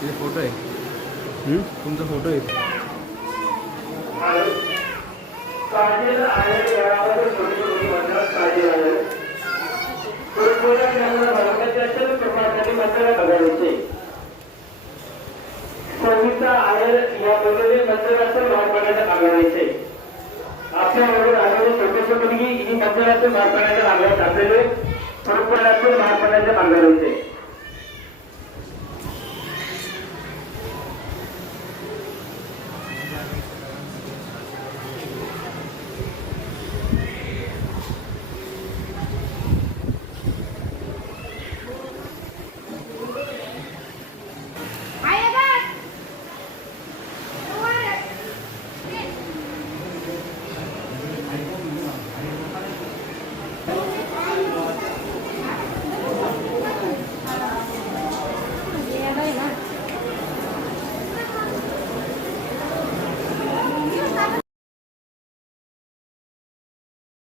तिथे फोटो आहे तुमचा फोटो आहे आपल्याबरोबर आलेले छोटे मुलगी ही मंदिरातून बाहेर पडण्याच्या मार्गावर टाकलेले परंपरातून बाहेर पडण्याच्या मार्गावर होते.